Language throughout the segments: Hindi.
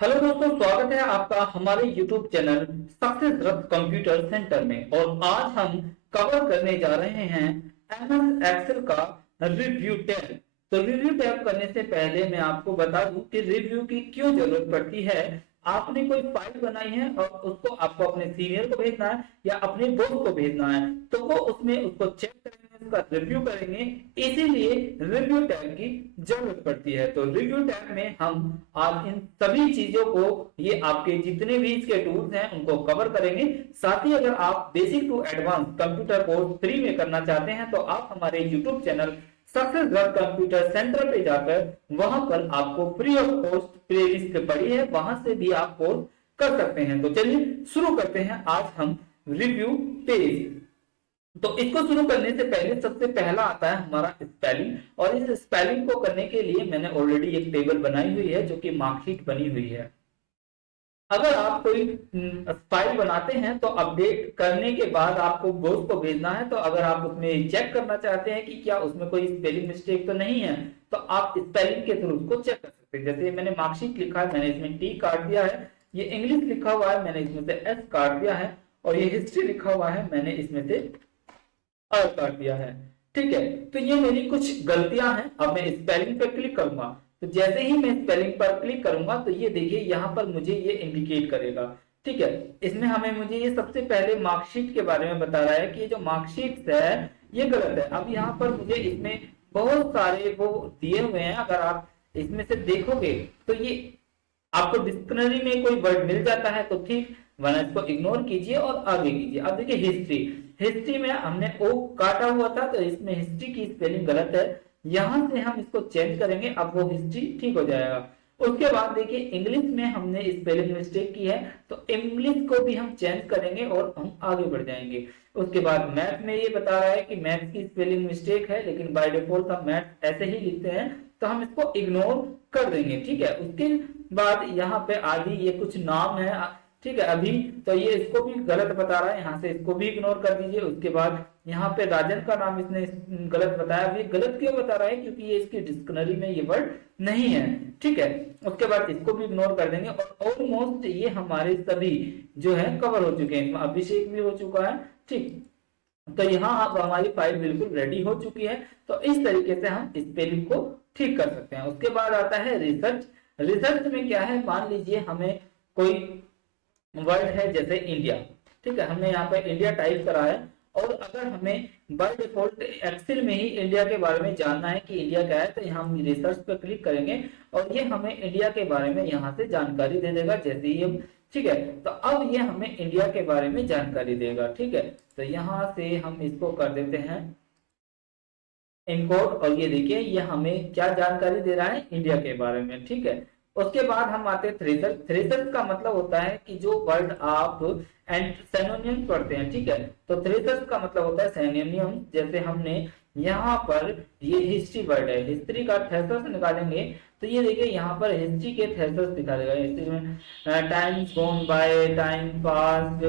हेलो दोस्तों, स्वागत है आपका हमारे YouTube चैनल सक्सेस रथ कंप्यूटर सेंटर में। और आज हम कवर करने जा रहे हैं MS एक्सेल का रिव्यू टैब। तो रिव्यू टैब करने से पहले मैं आपको बता दूं कि रिव्यू की क्यों जरूरत पड़ती है। आपने कोई फाइल बनाई है और उसको आपको अपने सीनियर को भेजना है या अपने बॉस को भेजना है, तो वो उसमें उसको चेक करेंगे, उसका रिव्यू करेंगे। इसीलिए रिव्यू टैब की जरूरत पड़ती है। तो रिव्यू टैब में हम आज इन सभी चीजों को, ये आपके जितने भी इसके टूल्स हैं उनको कवर करेंगे। साथ ही अगर आप basic to advance computer course free में करना चाहते हैं तो आप हमारे YouTube channel success work computer centre पे जाकर वहां पर आपको फ्री ऑफ कॉस्ट प्लेलिस्ट पड़ी है, वहां से भी आप कोर्स कर सकते हैं। तो चलिए शुरू करते हैं आज हम रिव्यू पेज। तो इसको शुरू करने से पहले सबसे पहला आता है हमारा स्पेलिंग, और इस स्पेलिंग को करने के लिए मैंने ऑलरेडी एक टेबल बनाई हुई है जो कि मार्कशीट बनी हुई है। अगर आप कोई फाइल बनाते हैं तो अपडेट करने के बाद आपको बॉस को भेजना है, तो अगर आप उसमें चेक करना चाहते हैं कि क्या उसमें कोई स्पेलिंग मिस्टेक तो नहीं है, तो आप स्पेलिंग के थ्रू उसको चेक कर सकते हैं। जैसे मैंने मार्कशीट लिखा है, मैंने इसमें टी काट दिया है। ये इंग्लिश लिखा हुआ है, मैंने इसमें से एस काट दिया है। और ये हिस्ट्री लिखा हुआ है, मैंने इसमें से आर काट दिया है। ठीक है, तो ये मेरी कुछ गलतियां हैं। अब मैं स्पेलिंग पर क्लिक करूंगा, तो जैसे ही मैं स्पेलिंग पर क्लिक करूंगा तो ये देखिए यहाँ पर मुझे ये इंडिकेट करेगा। ठीक है, इसमें हमें मुझे ये सबसे पहले मार्कशीट के बारे में बता रहा है कि ये जो मार्कशीट है ये गलत है। अब यहाँ पर मुझे इसमें बहुत सारे वो दिए हुए हैं, अगर आप इसमें से देखोगे तो ये आपको डिक्शनरी में कोई वर्ड मिल जाता है तो ठीक, वरना इसको इग्नोर कीजिए और आगे कीजिए। अब देखिए हिस्ट्री, हिस्ट्री में हमने ओ काटा हुआ था तो इसमें हिस्ट्री की स्पेलिंग गलत है। यहां से हम इसको चेंज करेंगे, अब वो हिस्ट्री ठीक हो जाएगा। उसके बाद देखिए इंग्लिश में हमने स्पेलिंग मिस्टेक की है, तो इंग्लिश को भी हम चेंज करेंगे और हम आगे बढ़ जाएंगे। उसके बाद मैथ में ये बता रहा है कि मैथ की स्पेलिंग मिस्टेक है, लेकिन बाय डिफॉल्ट हम मैथ ऐसे ही लिखते हैं, तो हम इसको इग्नोर कर देंगे। ठीक है, उसके बाद यहाँ पे आदि ये कुछ नाम है, ठीक है अभी, तो ये इसको भी गलत बता रहा है, यहाँ से इसको भी इग्नोर कर दीजिए। उसके बाद यहाँ पे राजन का नाम इसने गलत बताया। अब ये गलत क्यों बता रहा है, क्योंकि ये इसकी डिक्शनरी में ये वर्ड नहीं है। ठीक है, उसके बाद इसको भी इग्नोर कर देंगे। और ऑलमोस्ट ये हमारे सभी जो है कवर हो चुके हैं, इसमें अभिषेक भी हो चुका है। ठीक, तो यहाँ अब हमारी फाइल बिल्कुल रेडी हो चुकी है। तो इस तरीके से हम स्पेलिंग को ठीक कर सकते हैं। उसके बाद आता है रिसर्च। रिसर्च में क्या है, मान लीजिए हमें कोई वर्ड है जैसे इंडिया। ठीक है, हमने यहाँ पे इंडिया टाइप करा है, और अगर हमें बाय डिफॉल्ट एक्सेल में ही इंडिया के बारे में जानना है कि इंडिया क्या है, तो यहाँ हम रिसर्च पर क्लिक करेंगे और ये हमें इंडिया के बारे में यहाँ से जानकारी दे देगा जैसे ही हम। ठीक है, तो अब ये हमें इंडिया के बारे में जानकारी देगा। ठीक है, तो यहाँ से हम इसको कर देते हैं इनकोड, और ये देखिए ये हमें क्या जानकारी दे रहा है, इंडिया के बारे में। ठीक है, उसके बाद हम आते हैं थ्रेसर। थ्रेसर का मतलब होता है कि जो वर्ड आप सिनोनियम पढ़ते हैं। ठीक है, तो थ्रेसर का मतलब होता है सिनोनियम। जैसे हमने यहाँ पर ये हिस्ट्री वर्ड है, हिस्ट्री का थ्रेसर्स निकालेंगे तो ये देखिए यहाँ पर हिस्ट्री के थ्रेसर्स दिखा देगा। हिस्ट्री में times gone by, time pass,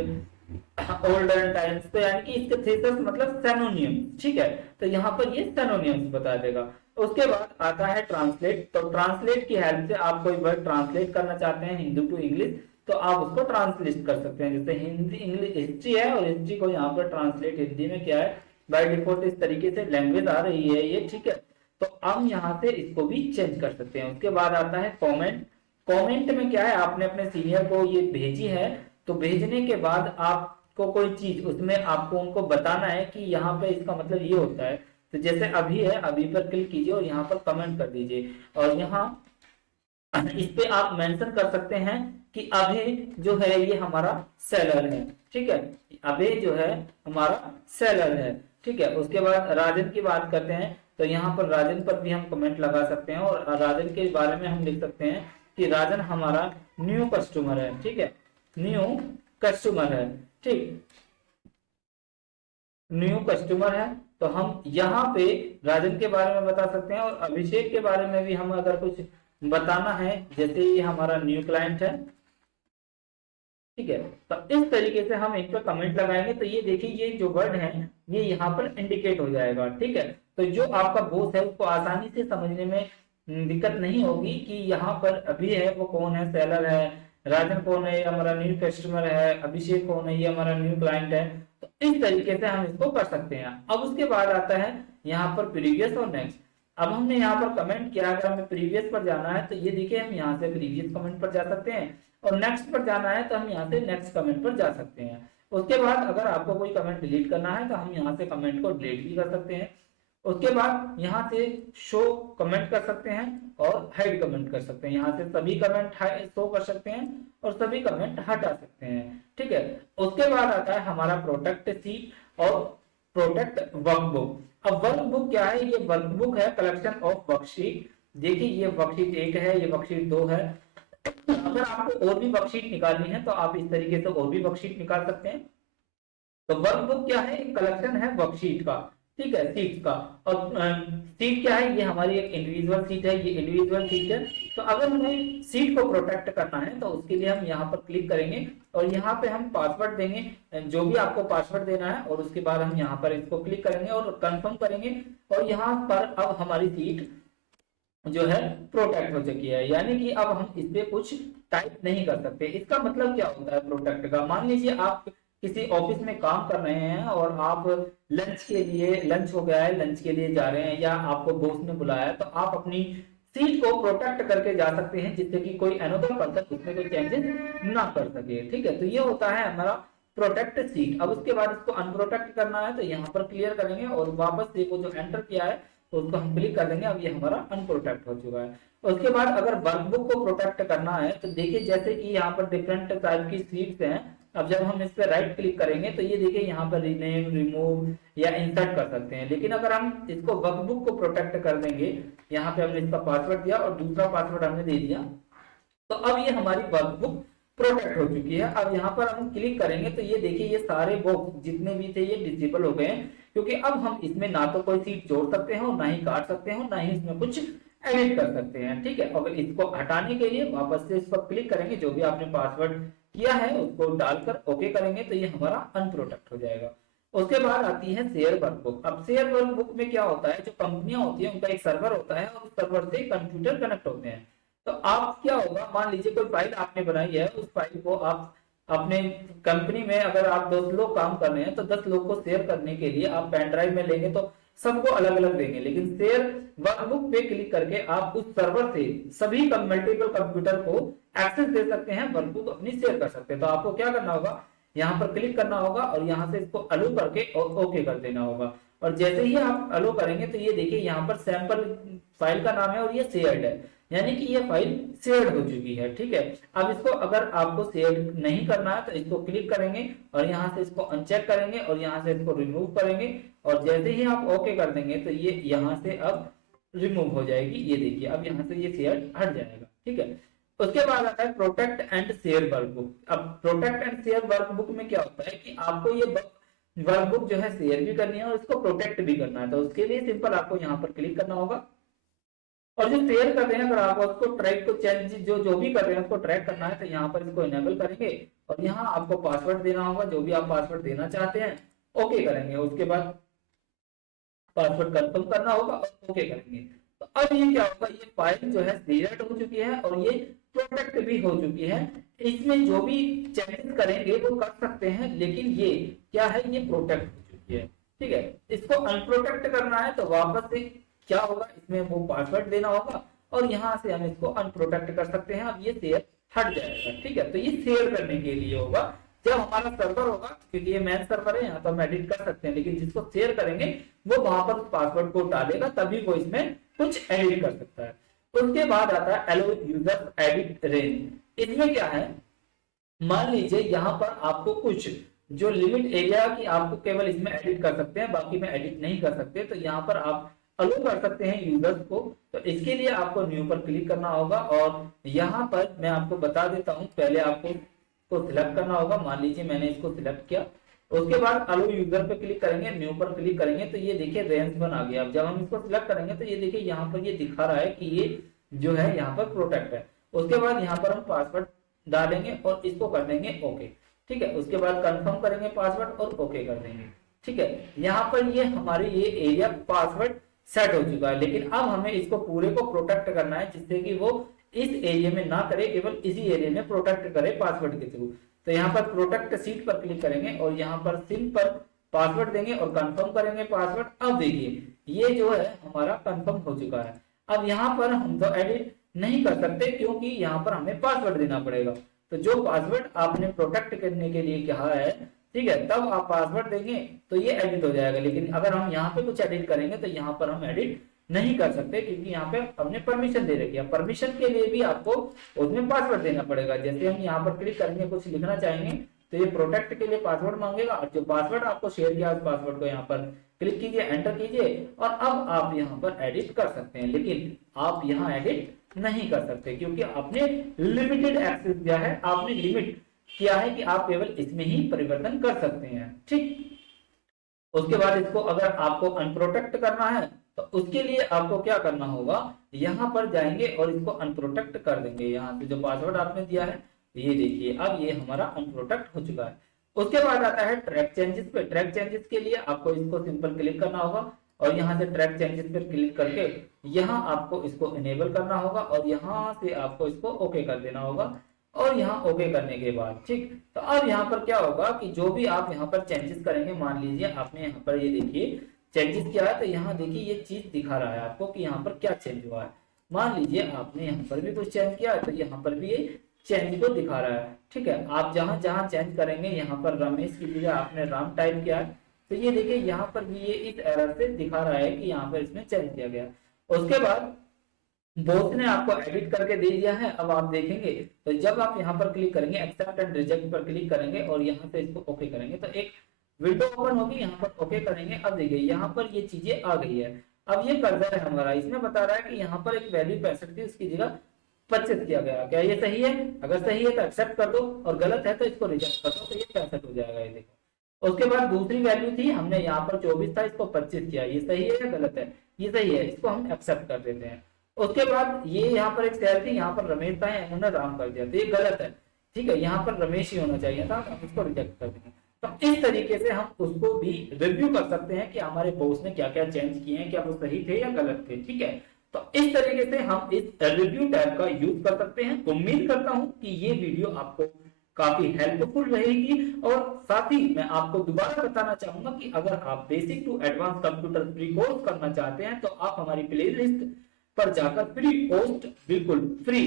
olden times, तो यानी कि इसके थेसिस मतलब सिनोनियम। ठीक है, तो यहाँ पर ये सिनोनियम्स बता देगा। उसके बाद आता है ट्रांसलेट। तो ट्रांसलेट की हेल्प से आप कोई वर्ड ट्रांसलेट करना चाहते हैं हिंदी टू इंग्लिश, तो आप उसको ट्रांसलेट कर सकते हैं। जैसे हिंदी इंग्लिश हिस्ट्री है और हिस्ट्री को यहाँ पर ट्रांसलेट हिंदी में क्या है, बाय डिफॉल्ट इस तरीके से लैंग्वेज आ रही है ये। ठीक है, तो हम यहाँ से इसको भी चेंज कर सकते हैं। उसके बाद आता है कॉमेंट। कॉमेंट में क्या है, आपने अपने सीनियर को ये भेजी है, तो भेजने के बाद आपको कोई चीज उसमें आपको उनको बताना है कि यहाँ पे इसका मतलब ये होता है। तो जैसे अभी है, अभी पर क्लिक कीजिए और यहाँ पर कमेंट कर दीजिए, और यहाँ इस पे आप मेंशन कर सकते हैं कि अभय जो है ये हमारा सेलर है। ठीक है, अभय जो है हमारा सेलर है। ठीक है, उसके बाद राजन की बात करते हैं, तो यहाँ पर राजन पर भी हम कमेंट लगा सकते हैं, और राजन के बारे में हम लिख सकते हैं कि राजन हमारा न्यू कस्टमर है। ठीक है, न्यू कस्टमर है। ठीक, न्यू कस्टमर है, तो हम यहाँ पे राजन के बारे में बता सकते हैं। और अभिषेक के बारे में भी हम अगर कुछ बताना है, जैसे ये हमारा न्यू क्लाइंट है। ठीक है, तो इस तरीके से हम इन पर कमेंट लगाएंगे, तो ये देखिए ये जो वर्ड है ये यहाँ पर इंडिकेट हो जाएगा। ठीक है, तो जो आपका बॉस है उसको आसानी से समझने में दिक्कत नहीं होगी कि यहाँ पर अभी है वो कौन है, सेलर है, राजन कौन है, ये हमारा न्यू कस्टमर है, अभिषेक कौन है, ये हमारा न्यू क्लाइंट है। तो इस तरीके से हम इसको कर सकते हैं। अब उसके बाद आता है यहाँ पर प्रीवियस और नेक्स्ट। अब हमने यहाँ पर कमेंट किया, अगर हमें प्रीवियस पर जाना है तो ये देखिए हम यहाँ से प्रीवियस कमेंट पर जा सकते हैं, और नेक्स्ट पर जाना है तो हम यहाँ से नेक्स्ट कमेंट पर जा सकते हैं। उसके बाद अगर आपको कोई कमेंट डिलीट करना है तो हम यहाँ से कमेंट को डिलीट भी कर सकते हैं। उसके बाद यहाँ से शो कमेंट कर सकते हैं और हाइड कमेंट कर सकते हैं। यहाँ से सभी कमेंट शो कर सकते हैं और सभी कमेंट हटा सकते हैं। ठीक है, उसके बाद आता है हमारा प्रोटेक्ट सीट और प्रोटेक्ट वर्कबुक। अब वर्कबुक क्या है, ये वर्कबुक है कलेक्शन ऑफ वर्कशीट। देखिए ये वर्कशीट 1 है, ये वर्कशीट 2 है। अगर आपको और भी वर्कशीट निकालनी है तो आप इस तरीके से और भी वर्कशीट निकाल सकते हैं। तो वर्कबुक क्या है, कलेक्शन है वर्कशीट का, ठीक है, सीट का। और सीट क्या है, ये हमारी एक इंडिविजुअल सीट है, ये इंडिविजुअल सीट है। तो अगर हमें सीट को प्रोटेक्ट करना है तो उसके लिए हम यहाँ पर क्लिक करेंगे और यहाँ पे हम पासवर्ड देंगे, जो भी आपको पासवर्ड देना है, और उसके बाद हम यहाँ पर इसको क्लिक करेंगे और कंफर्म करेंगे। और यहाँ पर अब हमारी सीट जो है प्रोटेक्ट हो चुकी है, यानी कि अब हम इस पे कुछ टाइप नहीं कर सकते। इसका मतलब क्या होता है प्रोटेक्ट का, मान लीजिए आप किसी ऑफिस में काम कर रहे हैं और आप लंच के लिए, लंच हो गया है, लंच के लिए जा रहे हैं या आपको बॉस ने बुलाया है, तो आप अपनी सीट को प्रोटेक्ट करके जा सकते हैं जिससे कि कोई अनदर पर्सन उसमें कोई चेंजेस ना कर सके। ठीक है, तो ये होता है हमारा प्रोटेक्ट सीट। अब उसके बाद इसको अनप्रोटेक्ट करना है तो यहाँ पर क्लियर करेंगे और वापस से वो जो एंटर किया है तो उसको हम क्लिक कर देंगे। अब ये हमारा अनप्रोटेक्ट हो चुका है। उसके बाद अगर वर्कबुक को प्रोटेक्ट करना है तो देखिए जैसे कि यहाँ पर डिफरेंट टाइप की सीट्स हैं। अब जब हम इस पर राइट क्लिक करेंगे तो ये देखिए यहाँ पर रीनेम, रिमूव या इंसर्ट कर सकते हैं। लेकिन अगर हम इसको वर्कबुक को प्रोटेक्ट कर देंगे, यहाँ पे हमने इसका पासवर्ड दिया और दूसरा पासवर्ड हमने दे दिया, तो अब ये हमारी वर्कबुक प्रोटेक्ट हो चुकी है। अब यहाँ पर हम क्लिक करेंगे तो ये देखिए ये सारे बॉक्स जितने भी थे ये डिसेबल हो गए हैं, क्योंकि अब हम इसमें ना तो कोई सीट जोड़ सकते हैं और ना ही काट सकते हैं, ना ही इसमें कुछ एडिट कर सकते हैं। ठीक है, और इसको हटाने के लिए वापस से इस पर क्लिक करेंगे, जो भी आपने पासवर्ड किया है उसको डालकर ओके करेंगे तो ये हमारा अनप्रोटेक्ट हो जाएगा। उसके बाद आती है शेयर वर्कबुक। अब शेयर वर्कबुक में क्या होता है, जो कंपनियां होती है उनका एक सर्वर होता है और उस सर्वर से कंप्यूटर कनेक्ट होते हैं। तो आप क्या होगा, मान लीजिए कोई फाइल आपने बनाई है, उस फाइल को आप अपने कंपनी में अगर आप 10 लोग काम कर रहे हैं तो 10 लोग को शेयर करने के लिए आप पेन ड्राइव में लेंगे तो सबको अलग अलग देंगे। लेकिन शेयर वर्कबुक पे क्लिक करके आप उस सर्वर से सभी मल्टीपल कंप्यूटर को एक्सेस दे सकते हैं, वर्कबुक अपनी शेयर कर सकते हैं। तो आपको क्या करना होगा, यहाँ पर क्लिक करना होगा और यहाँ से इसको अलो करके और ओके कर देना होगा। और जैसे ही आप अलो करेंगे तो ये देखिए यहाँ पर सैंपल फाइल का नाम है और ये शेयर्ड है, यानी कि ये फाइल शेयर्ड हो चुकी है। ठीक है, अब इसको अगर आपको शेयर्ड नहीं करना है तो इसको क्लिक करेंगे और यहाँ से इसको अनचेक करेंगे और यहाँ से इसको रिमूव करेंगे और जैसे ही आप ओके कर देंगे तो ये यहाँ से अब रिमूव हो जाएगी। ये देखिए अब यहाँ से ये शेयर हट जाएगा। ठीक है, उसके बाद आता है प्रोटेक्ट एंड शेयर वर्कबुक। अब प्रोटेक्ट एंड शेयर वर्कबुक में क्या होता है कि आपको ये वर्कबुक जो है शेयर भी करनी है और इसको प्रोटेक्ट भी करना है। तो उसके लिए सिंपल आपको यहाँ पर क्लिक करना होगा और जो शेयर कर रहे हैं अगर आप उसको ट्रैक को चेंज जो भी कर रहे हैं उसको ट्रैक करना है तो यहाँ पर इसको इनेबल करेंगे और यहाँ आपको पासवर्ड देना होगा, जो भी आप पासवर्ड देना चाहते हैं ओके करेंगे। उसके बाद पासवर्ड कंफर्म करना होगा और ओके करेंगे। तो अब ये क्या होगा, ये फाइल जो है शेयर्ड हो चुकी है और ये प्रोटेक्ट भी हो चुकी है। इसमें जो भी चेंजेस करेंगे वो कर सकते हैं, लेकिन ये क्या है, ये प्रोटेक्ट हो चुकी है। ठीक है, इसको अनप्रोटेक्ट करना है तो वापस से क्या होगा, इसमें वो पासवर्ड देना होगा और यहाँ से हम इसको अनप्रोटेक्ट कर सकते हैं। अब ये शेयर हट जाएगा। ठीक है, तो ये शेयर करने के लिए होगा जब हमारा सर्वर होगा, क्योंकि ये मेन सर्वर है, यहाँ तो हम एडिट कर सकते हैं, लेकिन जिसको शेयर करेंगे वो वहां पर पासवर्ड को डालेगा तभी वो इसमें कुछ एडिट कर सकता है। उसके बाद आता है एलो यूजर एडिट रेंज। इसमें क्या है, मान लीजिए यहाँ पर आपको कुछ जो लिमिट एरिया की आपको केवल इसमें एडिट कर सकते हैं, बाकी में एडिट नहीं कर सकते, तो यहाँ पर आप अलो कर सकते हैं यूजर्स को। तो इसके लिए आपको न्यू पर क्लिक करना होगा और यहाँ पर मैं आपको बता देता हूँ, पहले आपको सिलेक्ट करना होगा। मान लीजिए मैंने इसको सिलेक्ट किया, उसके बाद अलो यूजर पे क्लिक करेंगे, न्यू पर क्लिक करेंगे तो ये देखिए रेंज बन आ गया। अब जब हम इसको सिलेक्ट करेंगे तो ये देखिए यहाँ पर ये दिखा रहा है कि ये जो है यहाँ पर प्रोटेक्ट है। उसके बाद यहाँ पर हम पासवर्ड डालेंगे और इसको कर देंगे ओके। ठीक है, उसके बाद कंफर्म करेंगे पासवर्ड और ओके कर देंगे। ठीक है, यहाँ पर ये हमारे ये एरिया पासवर्ड सेट हो चुका है। लेकिन अब हमें इसको पूरे को प्रोटेक्ट करना है, जिससे कि वो इस एरिया में ना करे, केवल इसी एरिया में प्रोटेक्ट करे पासवर्ड के थ्रू। तो यहाँ पर प्रोटेक्ट सीट पर क्लिक करेंगे और यहाँ पर सिम पर पासवर्ड देंगे और कंफर्म करेंगे पासवर्ड। अब देखिए ये जो है हमारा कंफर्म हो चुका है। अब यहाँ पर हम तो एडिट नहीं कर सकते, क्योंकि यहाँ पर हमें पासवर्ड देना पड़ेगा। तो जो पासवर्ड आपने प्रोटेक्ट करने के लिए कहा है, ठीक है, तब आप पासवर्ड देंगे तो ये एडिट हो जाएगा। लेकिन अगर हम यहाँ पे कुछ एडिट करेंगे तो यहाँ पर हम एडिट नहीं कर सकते, क्योंकि यहाँ पे हमने परमिशन दे रखी है। परमिशन के लिए भी आपको उसमें पासवर्ड देना पड़ेगा। जैसे हम यहाँ पर क्लिक करेंगे, कुछ लिखना चाहेंगे तो ये प्रोटेक्ट के लिए पासवर्ड मांगेगा, और जो पासवर्ड आपको शेयर किया उस पासवर्ड को यहाँ पर क्लिक कीजिए, एंटर कीजिए, और अब आप यहाँ पर एडिट कर सकते हैं। लेकिन आप यहाँ एडिट नहीं कर सकते, क्योंकि आपने लिमिटेड एक्सेस दिया है, आपने लिमिट किया है कि आप केवल इसमें ही परिवर्तन कर सकते हैं। ठीक, उसके बाद इसको अगर आपको अनप्रोटेक्ट करना है तो उसके लिए आपको क्या करना होगा, यहाँ पर जाएंगे और इसको अनप्रोटेक्ट कर देंगे। यहाँ से जो पासवर्ड आपने दिया है, ये देखिए अब ये हमारा अनप्रोटेक्ट हो चुका है। उसके बाद आता है ट्रैक चेंजेस पे। ट्रैक चेंजेस के लिए आपको इसको सिंपल क्लिक करना होगा और यहाँ से ट्रैक चेंजेस पर क्लिक करके यहाँ आपको इसको इनेबल करना होगा और यहाँ से आपको इसको ओके कर देना होगा। और यहाँ ओके करने के बाद ठीक, तो अब यहाँ पर क्या होगा कि जो भी आप यहाँ पर चेंजेस करेंगे, मान लीजिए आपने यहाँ पर ये देखिए चेंजेस किया है, तो यहाँ देखिए ये चीज दिखा रहा है आपको कि यहाँ पर क्या चेंज हुआ है। मान लीजिए आपने यहाँ पर भी कुछ चेंज किया है तो यहाँ पर भी ये चेंज को दिखा रहा है। ठीक है, आप जहां जहां चेंज करेंगे, यहाँ पर रमेश की जगह आपने राम टाइप किया है तो ये देखिए यहाँ पर भी ये इस एरर से दिखा रहा है कि यहाँ पर इसमें चेंज किया गया। उसके बाद बॉस ने आपको एडिट करके दे दिया है। अब आप देखेंगे तो जब आप यहाँ पर क्लिक करेंगे, एक्सेप्ट एंड रिजेक्ट पर क्लिक करेंगे और यहाँ से इसको ओके करेंगे तो एक विंडो ओपन होगी, यहाँ पर ओके करेंगे। अब देखिए यहाँ पर ये चीजें आ गई है। अब ये कर्सर है हमारा, इसमें बता रहा है कि यहाँ पर एक वैल्यू 65 थी, उसकी जगह 25 किया गया। क्या ये सही है? अगर सही है तो एक्सेप्ट कर दो और गलत है तो इसको रिजेक्ट कर दो, तो ये 65 हो जाएगा। ये देखो, उसके बाद दूसरी वैल्यू थी, हमने यहाँ पर 24 था, इसको 25 किया। ये सही है या गलत है? ये सही है, इसको हम एक्सेप्ट कर देते हैं। उसके बाद ये यहाँ पर एक सेल थी, यहाँ पर रमेश था, इन्होंने राम कर दिया तो ये गलत है। ठीक है, यहाँ पर रमेश ही होना चाहिए था, हम इसको रिजेक्ट कर देंगे। तो इस तरीके से हम उसको भी रिव्यू कर सकते हैं कि हमारे बॉस ने क्या क्या चेंज किए हैं, क्या वो सही थे या गलत थे। ठीक है, तो इस तरीके से हम इस रिव्यू टैब का यूज कर सकते हैं। उम्मीद करता हूं कि ये वीडियो आपको काफी हेल्पफुल रहेगी। और साथ ही मैं आपको दोबारा बताना चाहूंगा कि अगर आप basic to advance computer free course करना चाहते हैं तो आप हमारी प्लेलिस्ट पर जाकर फ्री कोर्स, बिल्कुल फ्री,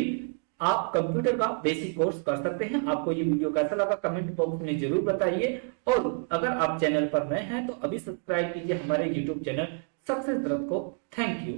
आप कंप्यूटर का बेसिक कोर्स कर सकते हैं। आपको ये वीडियो कैसा लगा कमेंट बॉक्स में जरूर बताइए। और अगर आप चैनल पर नए हैं तो अभी सब्सक्राइब कीजिए हमारे यूट्यूब चैनल सक्सेस रथ को। Thank you.